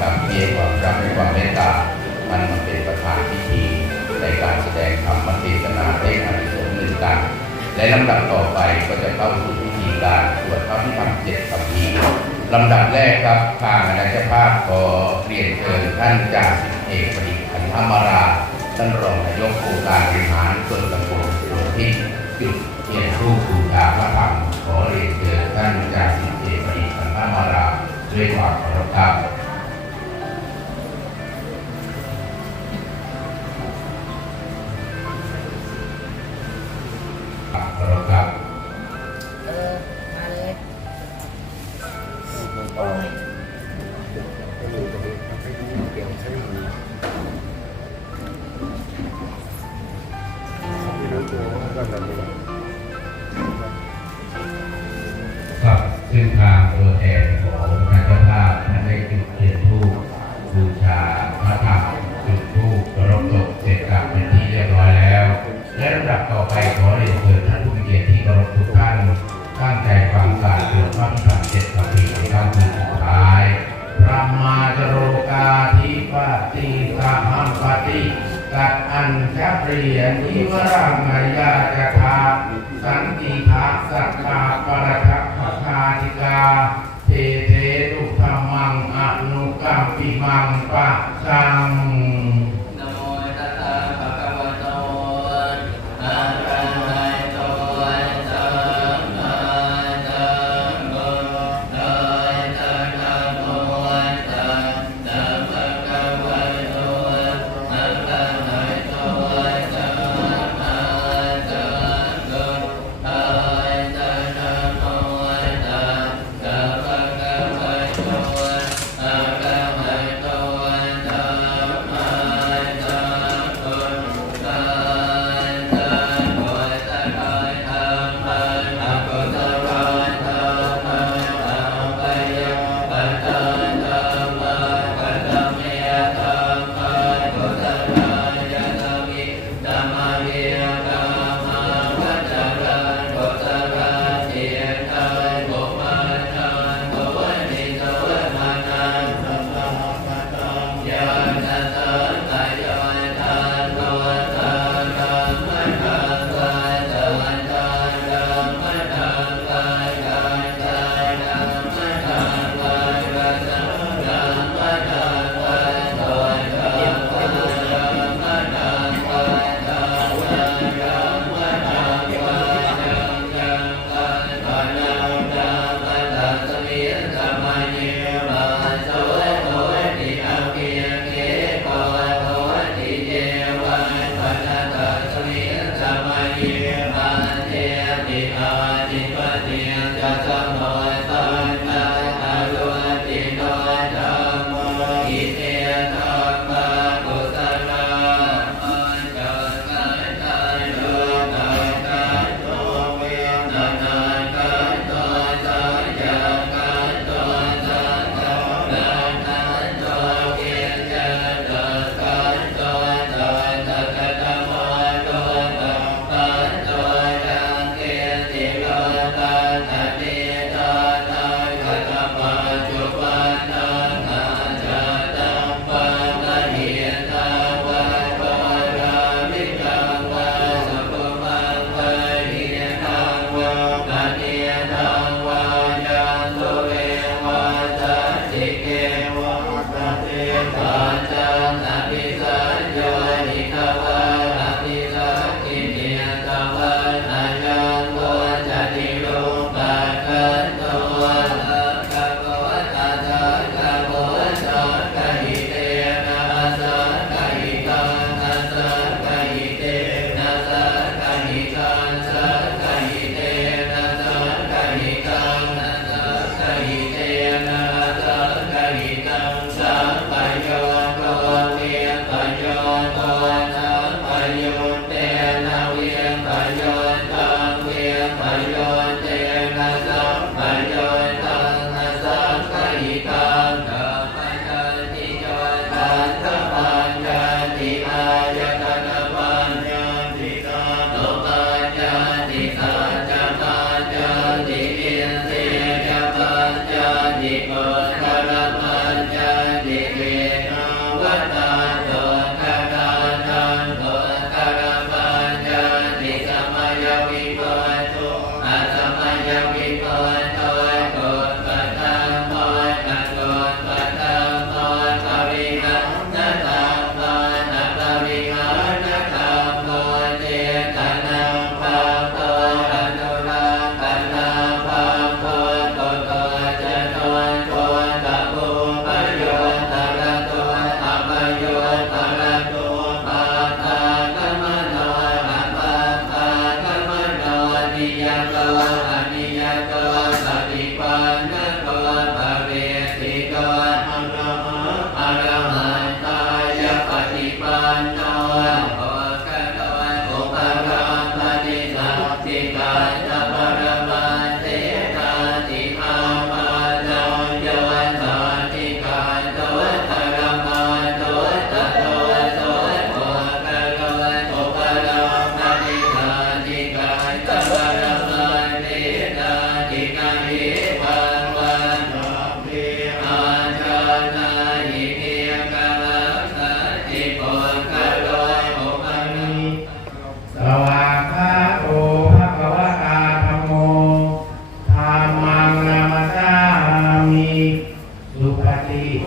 นะครับมีความรักในความเมตตามันมาเป็นประธานพิธีในการแสดงธรรมเทศนาได้อานิสงส์หนึ่งกันและลำดับต่อไปก็จะเข้าสู่พิธีการสวดพระพิธรรม7 คำพีลำดับแรกครับทางคณะเจ้าภาพขอเรียนเชิญท่านจ่าสิบเอกประดิษฐ์ขันธมาราท่านรองนายกองค์การบริหารส่วนตำบลโพธิจุดเทียนรูปบูชาพระธรรมขอเรียนเชิญท่านจ่าสิบเอกประดิษฐ์ขันธมาราด้วยความเคารพครับครับมาเลยโอ้ยครับซึ่งทางตัวแทนของคณะเจ้าภาพท่านได้จุดเทียนธูปบูชาพระธรรมจุดธูปเคารพศพเสร็จกลับเป็นที่เรียบร้อยแล้วและลำดับต่อไปขอเรียนเชิญท่านผู้มีเกียรติที่เคารพทุกท่านตั้งใจฟังการสวดพระพิธรรม7 คำพีในค่ำคืนสุดท้ายพระมาจโรกาธิปติสาหัมปติกัดอัญชเปรียนิวรังมายาจทาสันติทัสสัทธาปรทัพพคาธิกาเทเทตุธรรมังอนุกัมปิมังปะสัง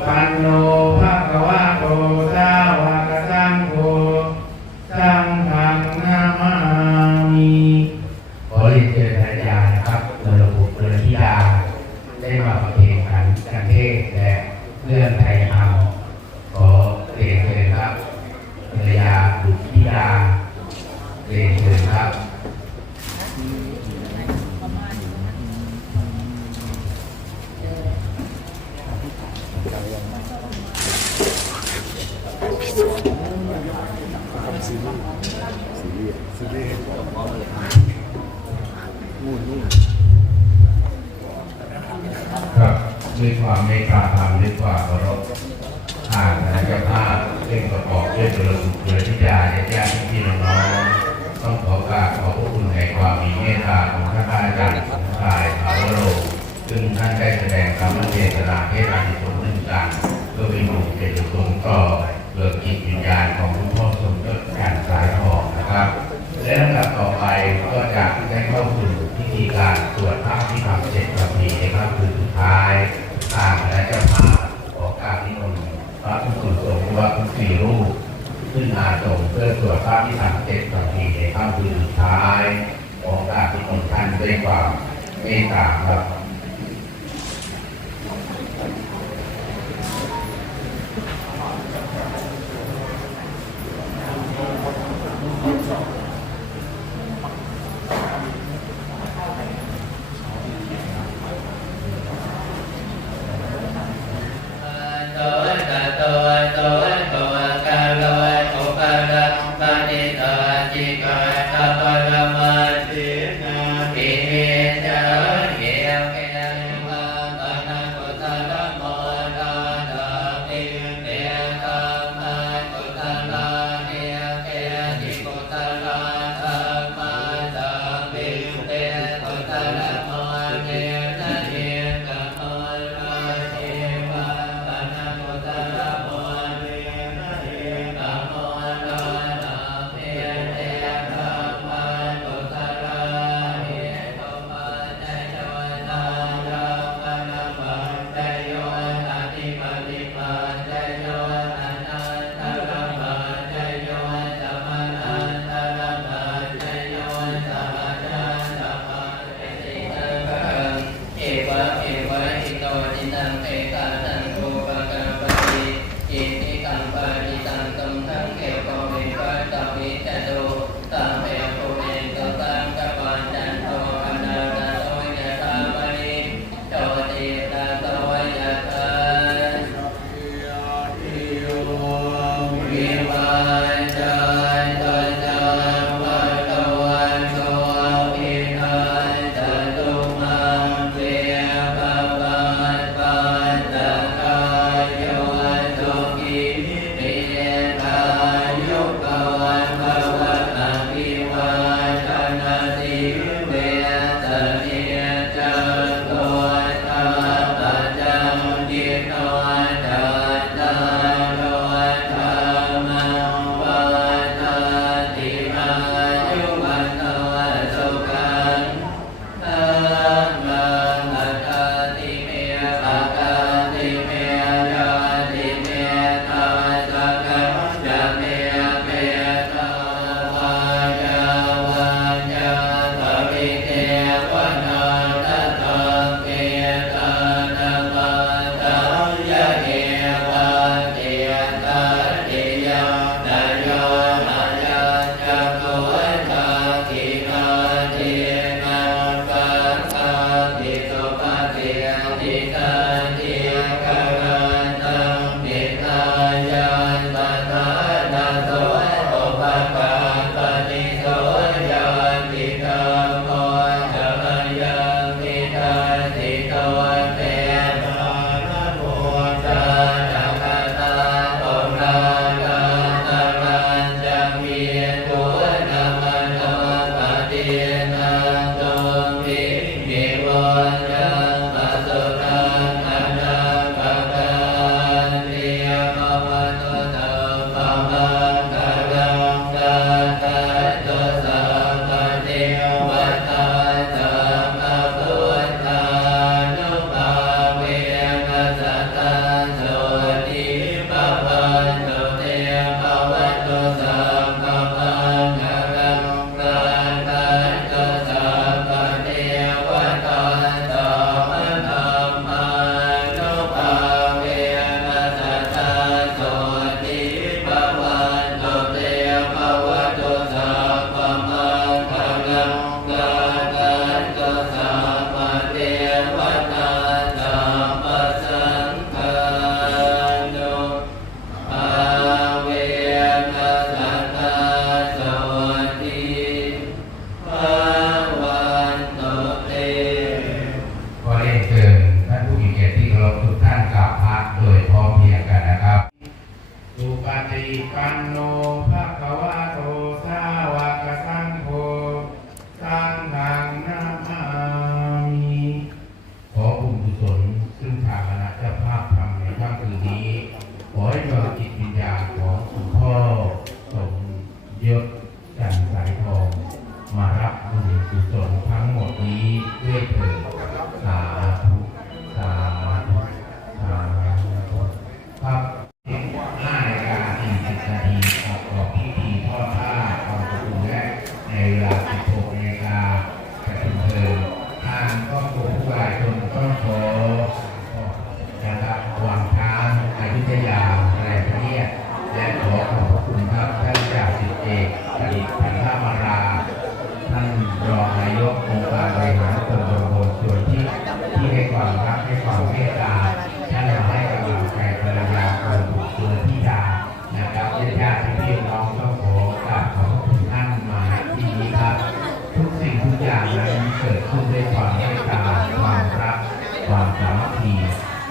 ปันโนภะคะวะโตสาวกสังโฆสังฆังนามามิขอเรียนเชิญภรรยานะครับเรือบุตรเรือธิดาได้มาประเคนกันเทศและเรื่องไทยธรรมขอเรียนเชิญครับภรรยาบุตรธิดาเรียนเชิญครับครับด้วยความเมตตาธรรมด้วยความเคารพทางคณะเจ้าภาพซึ่งประกอบด้วยตัวบุคคลที่ญาติพี่น้องต้องขอกราบขอบพระคุณในความมีเมตตาของท่านอาจารย์สมชายภาวโรซึ่งท่านได้แสดงธรรมเทศนาเทศนาที่สมบูรณ์กันเพื่อเป็นบุญเป็นกุศลต่อเกิดจิตวิญญาณของคุณพ่อสมเด็จการสายทองนะครับและลำดับต่อไปก็จะได้เข้าสู่พิธีการสวดพระอภิธรรมเจ็ดนาทีในค่ำคืนสุดท้ายทางและเจ้าภาพขอการนิมนต์พระภิกษุสงฆ์วัดทั้งสี่รูปขึ้นอาสมเพื่อสวดพระอภิธรรมเจ็ดนาทีในค่ำคืนสุดท้ายขอการนิมนต์ท่านด้วยความเมตตาครับ จิกาตปรมาสินาปิเมจาเย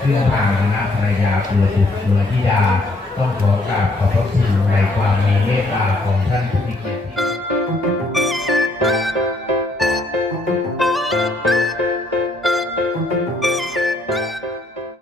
ซึ่งทางคณะภรรยาปุรบุตรเมืองธิดาต้องขอกราบขอบพระคุณในความมีเมตตาของท่านผู้มีเกียรติ